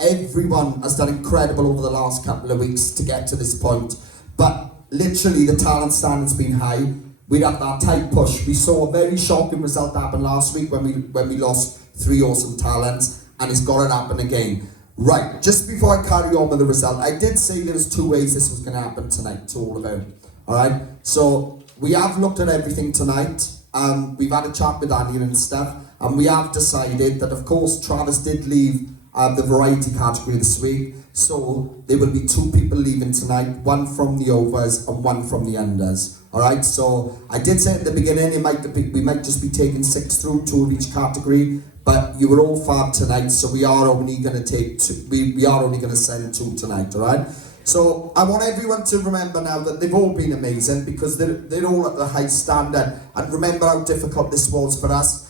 everyone has done incredible over the last couple of weeks to get to this point. But literally, the talent standard's been high. We had that tight push. We saw a very shocking result happen last week when we lost 3 awesome talents, and it's got to happen again. Right, just before I carry on with the result, I did say there was 2 ways this was going to happen tonight to all of you. Alright, so we have looked at everything tonight. We've had a chat with Annie and stuff, and we have decided that, of course, Travis did leave the variety category this week, so there will be 2 people leaving tonight, 1 from the overs and 1 from the unders. Alright, so I did say at the beginning we might just be taking 6 through, 2 of each category, but you were all fab tonight, so we are only going to take 2, we are only going to send 2 tonight. Alright, so I want everyone to remember now that they've all been amazing, because they're all at the high standard, and remember how difficult this was for us.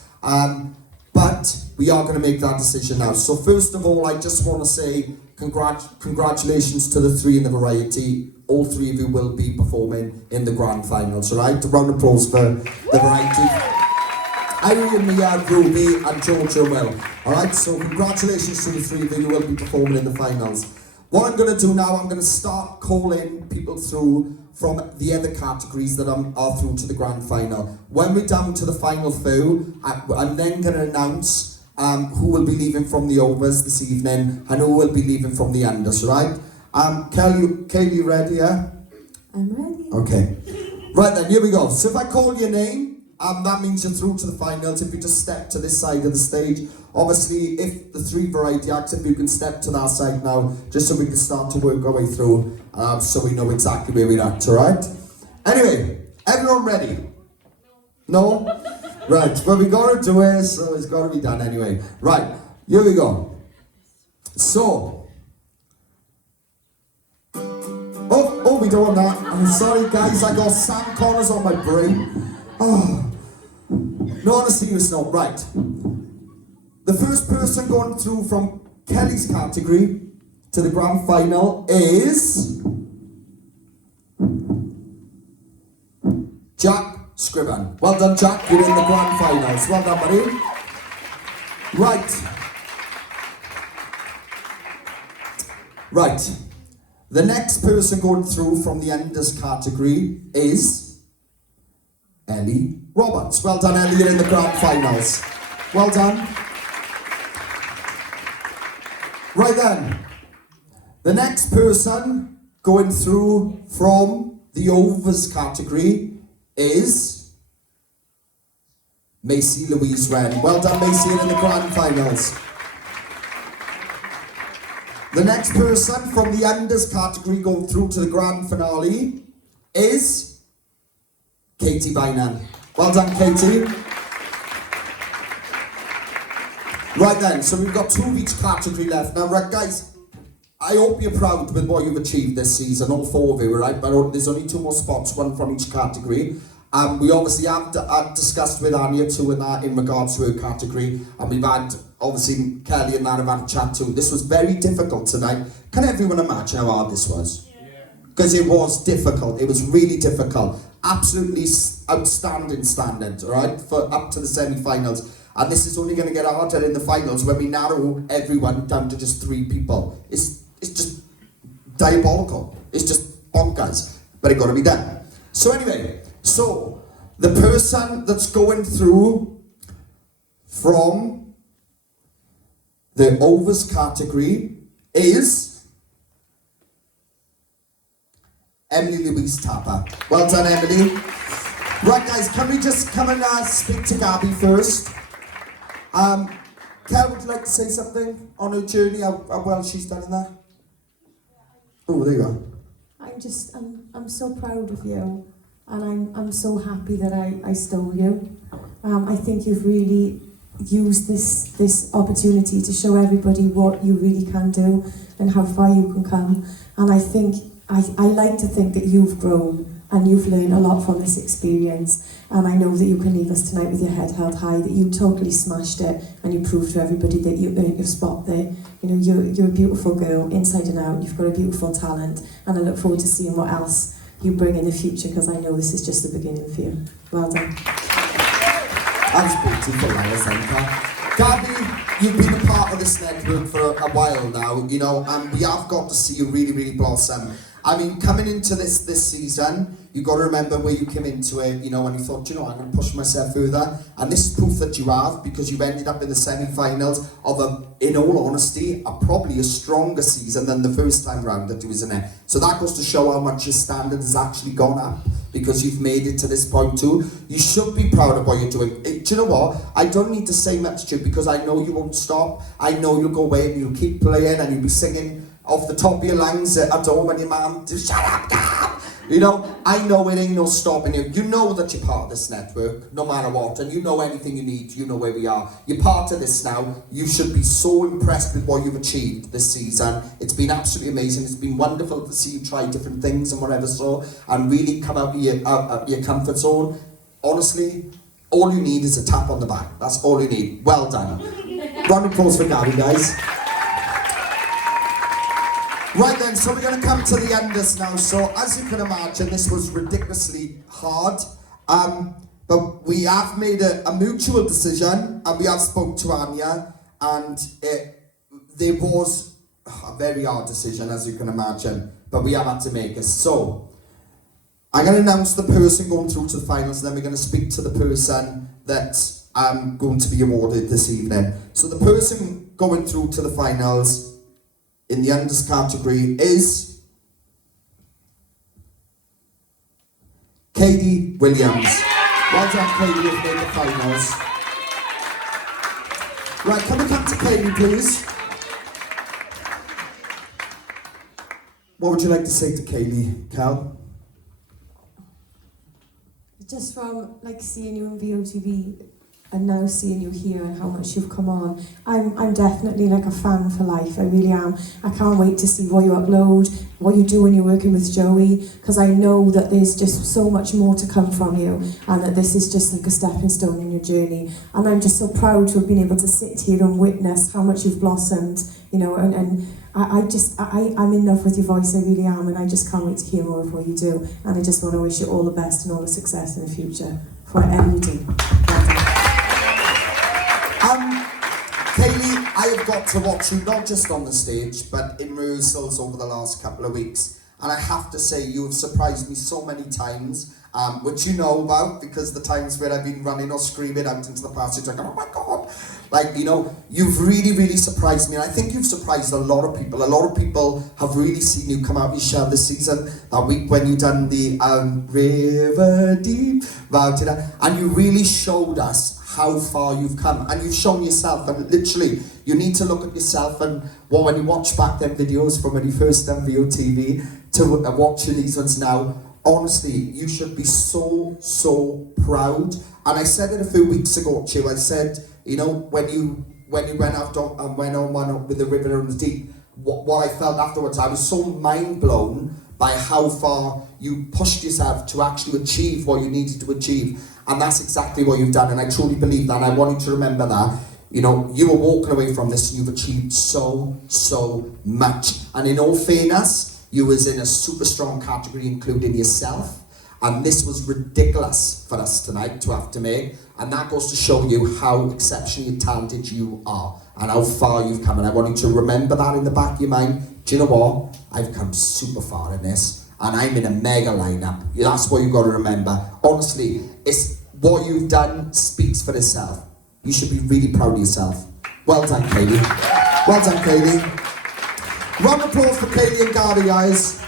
But we are going to make that decision now. So first of all, I just want to say congratulations to the 3 in the variety. All 3 of you will be performing in the grand finals, alright? A round of applause for the variety. Irene, Mia, Ruby and Georgia will. Alright, so congratulations to the 3 of you who will be performing in the finals. What I'm going to do now, I'm going to start calling people through from the other categories that are through to the grand final. When we're down to the final few, I'm then going to announce who will be leaving from the overs this evening and who will be leaving from the unders, right? Kaylee, you ready, yeah? I'm ready. Okay. Right then, here we go. So if I call your name, that means you're through to the finals. If you just step to this side of the stage. Obviously, if the 3 variety acts, if you can step to that side now, just so we can start to work our way through, so we know exactly where we're at, alright? Anyway, everyone ready? No? Right, well we gotta do it, so it's gotta be done anyway. Right, here we go. So, oh, we don't want that. I'm sorry guys, I got Sam Connors on my brain. Oh, no, on a serious note, right. The first person going through from Kelly's category to the grand final is Jack Scriven. Well done, Jack, you're in the grand finals. Well done, buddy. Right. The next person going through from the unders category is Ellie Roberts. Well done, Ellie, you're in the grand finals. Well done. Right then, the next person going through from the overs category is Macy Louise Wren. Well done, Macy, you're in the grand finals. The next person from the unders category going through to the grand finale is Katie Bynan. Well done, Katie. Right then, so we've got 2 of each category left. Now, right, guys, I hope you're proud with what you've achieved this season, all 4 of you, right? But there's only 2 more spots, 1 from each category. We obviously have discussed with Anya too in regards to her category, and we've had, obviously, Kelly and that have had a chat too. This was very difficult tonight. Can everyone imagine how hard this was? Because it was difficult. It was really difficult. Absolutely outstanding standard, all right, for up to the semi-finals. And this is only going to get harder in the finals when we narrow everyone down to just 3 people. It's just diabolical. It's just bonkers. But it got to be done. So anyway, so the person that's going through from the overs category is Emily Louise Tapper. Well done, Emily. Right, guys, can we just come and speak to Gabby first? Kel, would you like to say something on her journey, how well she's done in that? Oh, there you are. I'm so proud of you, and I'm so happy that I stole you. I think you've really used this opportunity to show everybody what you really can do and how far you can come. And I think I like to think that you've grown and you've learned a lot from this experience. And I know that you can leave us tonight with your head held high, that you totally smashed it and you proved to everybody that you earned your spot there. You know, you're a beautiful girl, inside and out, you've got a beautiful talent, and I look forward to seeing what else you bring in the future, because I know this is just the beginning for you. Well done. That was beautiful, Alice. Gabby, you've been a part of this network for a while now, you know, and we have got to see you really, really blossom. I mean, coming into this season, you've got to remember where you came into it, you know, and you thought, you know, I'm going to push myself further. And this is proof that you have, because you've ended up in the semi-finals of in all honesty, probably a stronger season than the first time round that you was in it. So that goes to show how much your standard has actually gone up, because you've made it to this point too. You should be proud of what you're doing. Do you know what? I don't need to say much to you, because I know you won't stop. I know you'll go away and you'll keep playing and you'll be singing off the top of your lungs at home when your mum says, "Shut up, Gab!" You know, I know it ain't no stopping you. You know that you're part of this network, no matter what, and you know anything you need, you know where we are. You're part of this now. You should be so impressed with what you've achieved this season. It's been absolutely amazing. It's been wonderful to see you try different things and whatever, so, and really come out of your comfort zone. Honestly, all you need is a tap on the back. That's all you need. Well done. Round of applause for Gabby, guys. Right then, so we're going to come to the enders now. So as you can imagine, this was ridiculously hard. But we have made a mutual decision, and we have spoke to Anya, and there was a very hard decision, as you can imagine, but we have had to make it. So I'm going to announce the person going through to the finals, and then we're going to speak to the person that's going to be awarded this evening. So the person going through to the finals in the unders category is Katie Williams. Well done, Katie, you've made the finals. Right, can we come to Katie, please? What would you like to say to Katie, Cal? Just from like seeing you on VOTV and now seeing you here and how much you've come on, I'm definitely like a fan for life. I really am. I can't wait to see what you upload, what you do when you're working with Joey, because I know that there's just so much more to come from you, and that this is just like a stepping stone in your journey. And I'm just so proud to have been able to sit here and witness how much you've blossomed, you know, and I'm in love with your voice, I really am, and I just can't wait to hear more of what you do. And I just want to wish you all the best and all the success in the future for whatever you do. Kaylee, I have got to watch you not just on the stage, but in rehearsals over the last couple of weeks. And I have to say, you have surprised me so many times, which you know about, because the times where I've been running or screaming out into the passage, like, oh my God. Like, you know, you've really, really surprised me. And I think you've surprised a lot of people. A lot of people have really seen you come out of your shell this season. That week when you done the River Deep, and you really showed us how far you've come, and you've shown yourself, and literally you need to look at yourself, and when you watch back them videos from when you first done VOTV to watching these ones now, honestly, you should be so proud. And I said it a few weeks ago to you, I said, you know, when you went out and went on one up with the River and the Deep, what I felt afterwards, I was so mind blown by how far you pushed yourself to actually achieve what you needed to achieve. And that's exactly what you've done, and I truly believe that, and I want you to remember that. You know, you were walking away from this and you've achieved so much. And in all fairness, you was in a super strong category, including yourself, and this was ridiculous for us tonight to have to make, and that goes to show you how exceptionally talented you are and how far you've come. And I want you to remember that in the back of your mind. Do you know what? I've come super far in this, and I'm in a mega lineup. That's what you've got to remember. Honestly, it's what you've done speaks for itself. You should be really proud of yourself. Well done, Kaylee. Well done, Kaylee. Round of applause for Kaylee and Gary, guys.